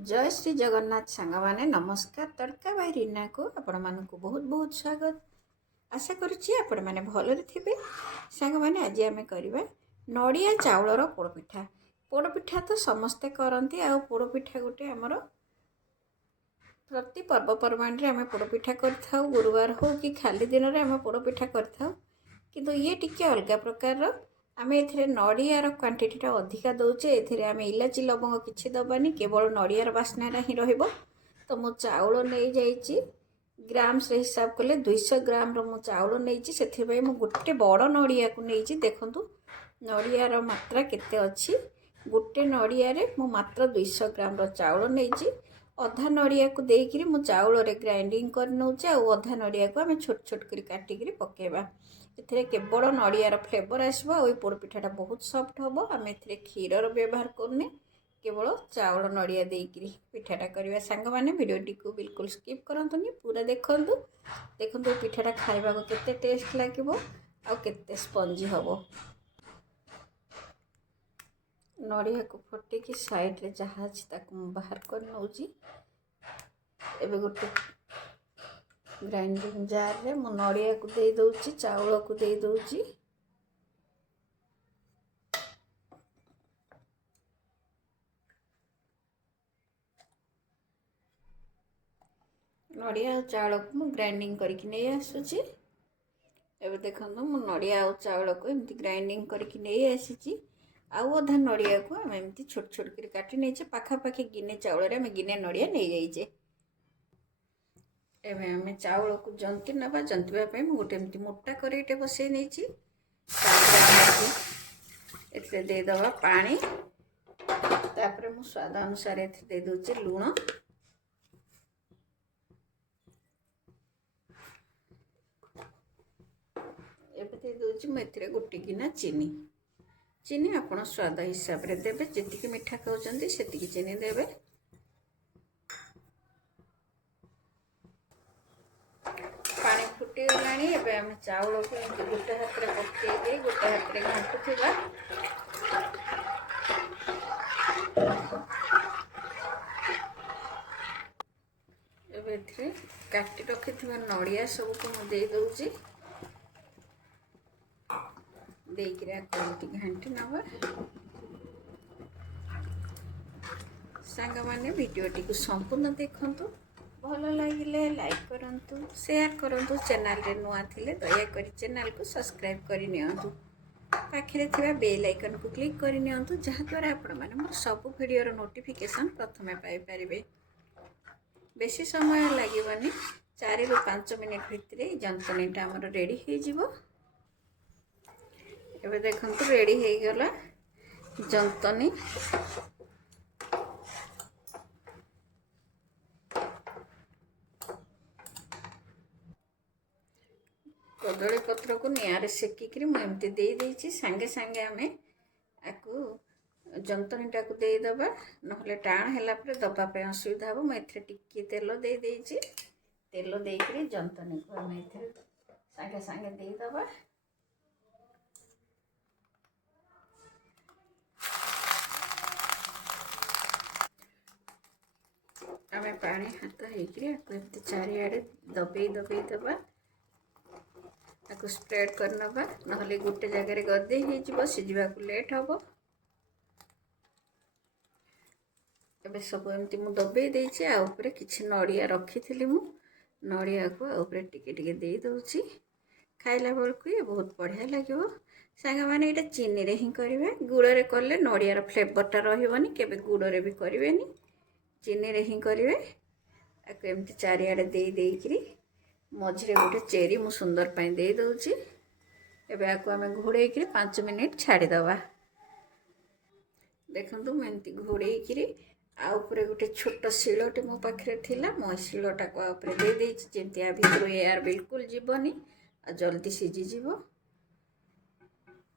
जय श्री जगन्नाथ सांग माने नमस्कार। तड़का बाई रीना को आपण मानक बहुत बहुत स्वागत। आशा करुच्ची आपण मैंने भलरे थे सांग माने। आज आम करवा नड़िया चाउलर पोड़पिठा। पोड़पिठा तो समस्ते करती आ पोड़पिठा गोटे आमर प्रति पर्वपर्वाणी आम पोड़पिठा कर गुरुवार हो कि खाली दिन में आम पोड़पिठा कर किंतु ये टिके अलग प्रकार आम ए नड़ियार क्वांटिटीटा अधिका दौचे। एम इलाची लवंग किसी दबानी, केवल नड़ियार बास्नाटा ही रहिबो। तो मु चाउल नहीं जाइए ग्राम्स हिसाब कले 200 ग्राम मु चाउल नहीं से गोटे बड़ नड़िया को नहीं देखूँ नड़ियार मात्रा केते अच्छी। गोटे नड़िया मु मात्र 200 ग्राम चाउल नहीं अधा नड़िया को देकर मु चाउल ग्राइंडिंग कर नौचे अधा नड़िया को आम छोट छोट कर काटिक पकेबा। एथिरे केवल नड़ियार फ्लेवर आसबो। ओई पोड़पिठाटा बहुत सॉफ्ट होबो। आम एथिरे क्षीरर व्यवहार करने केवल चाउल नड़िया देकर पिठाटा करवा। सांग माने वीडियोटी को बिल्कुल स्किप करंतुनी, पूरा देखंतु। देखंतु पिठाटा खाइबा को केते टेस्ट लागिबो आ केते स्पंजी होबो। नड़िया को फटेकी साइड रे जहाँ अछि ताकू बाहर कर नौची। एबे गोटे ग्राइंडिंग जार रे मु नड़िया को दे दउची, चाउल को दे दउची। नड़िया और चाउल को मु ग्राइंडिंग करके नहीं आसुची। एबे देखंतु मु नड़िया और चाउल को एमती ग्राइंडिंग करके नहीं आसीची। आउ अधा नड़िया को आम एमती छोट छोट कर काटी नहीं पाखापाखि गिने चाउल रे आम गिने नड़िया नहीं जाइए। एवं आम चाउल को जंती नवा। जंतीवाई गोटे एमती मोटा करेईटे बसई नहीं एथे देदवा पानी। तापर मु स्वाद अनुसार एथे दे दूची लूण। एबे दे दूची मु एथिरे गोटे गिना चीनी। चीनी आपण स्वाद हिसाब रे देबे, जेतिकी मिठा खाउचंदी सेतिकी चीनी देबे। पानी फुटी गलानी। एबे हम चाउल को गोटे हाथ रे पकेई दे गोटे हाथ रे घांटुथिबा। एबे एथिरे काटी रखिथिबा नड़िया सब को मु दे दउची। देकिरा कोंती घंटी नवा। सांग माने वीडियोटी को संपूर्ण देखंतु। भल लगिले लाइक करंतु, शेयर करंतु। चैनल रे नुआ थिले दया करी चैनल को सब्सक्राइब करि नियंतु। पाखरे थिबा बेल आइकन को क्लिक करि नियंतु, जहा द्वारा आपण माने मोर सब वीडियो रो नोटिफिकेशन प्रथमे पाई परिबे। बेसी समय लागिवनी, 4 रु 5 मिनिट भितरे जंतनीटा हमर रेडी हे जिवो। एबे देखंतु रेडी हे गला जंतनी। कदली पत्र को निआरे सेकिक मुझे दे देछि। सांगे सांगे आम आपको जंतनीटा को दे दबा, नहले टाण हैला पर दबा पे असुविधा हो। मुझे टिके तेल दे देछि। तेल देकर जंतनी को आम एथिरे सांगे सांगे दे दबा। आम पानी हाथ होती चारिआडे दबे दबे दबा। ताको स्प्रेड कर नबा, नहले गोटे जगह गदे हो सिझा को लेट हम। एबे सब एमती मु दबे देछि। आ ऊपर किछि नड़िया रखी थी मु नड़िया को ऊपर टिके टिके दे दउछि। खाइला बेलकु ये बहुत बढ़िया लगे। सांग माने एटा चीनी रे ही करिवे। गुड़ रे कले नड़ियार फ्लेवरटा रहिबनी, केबे गुड़ रे भी करिवेनी, चीनी रे ही करिवे। आको एमती चारिआडे दे देकरी मझे गोटे चेरी मु सुंदर पाई दे दउछि। एबे आको आमे घोड़ेई 5 मिनिट छाड़ीदबा। देखंतु मैं एमती घोड़ेई आ ऊपर गोटे छोट शिलटे मो पाखे थिला। मो शिलटा को ऊपर दे देछि जेमती आ भितर एयर बिल्कुल जीवनी आ जल्दी सीझी जीवो।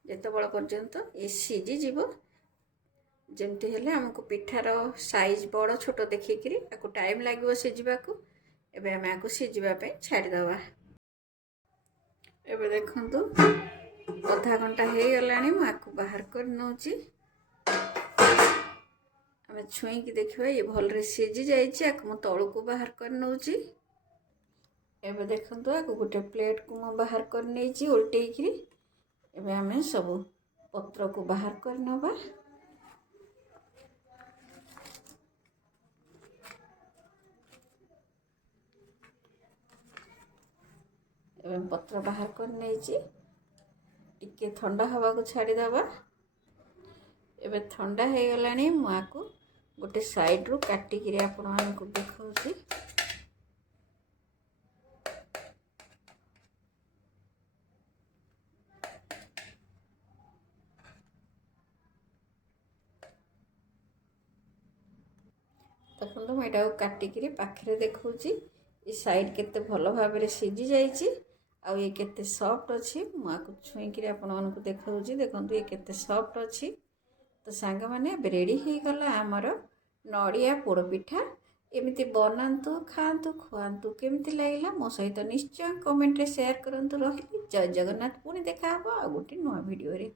जेतेबेला पर्यंत ये सीझी जीवो जेमती हेले हमको पिठार साइज बड़ छोट देखिकी आपको टाइम लगे सीझा को। एबे हम आपको सीझा छाड़ीदबा। एबे देखंतु आधा घंटा हो गलानी। मु आपको बाहर कर नौची। आम छुईकी देखा ये भलरे सीझी जाइए मु तलू को बाहर कर नौची। एबे देखंतु आको गोटे प्लेट को मु बाहर कर नहीं उल्टेकरी एबे आमे सब पत्र को बाहर कर नबा। एबे पत्र बाहर कर नहीं टिके ठंडा हवा को छाड़ी दबा। एबे ठंडा हो गलानी मु आको गोटे साइड रू काटिकी आपण मानकु देखाउची। देखो मुझे यहाँ काटिकी पाखे देखा साइड केते भल भाव सीझी जाइए आउ ये केते सॉफ्ट अच्छी मुझे छुईकी आपण मानकु देखाउची। देखंतु ये केते सॉफ्ट अच्छी। तो सांग माने रेडी हो गला आमर नड़िया पोड़पिठा। एमती बनातु खातु खुआतु केमती लगिला मो सहित निश्चय कमेंट रे शेयर करंतु। रही जय जगन्नाथ पुणी देखा आ गोटे नुआ वीडियो रे।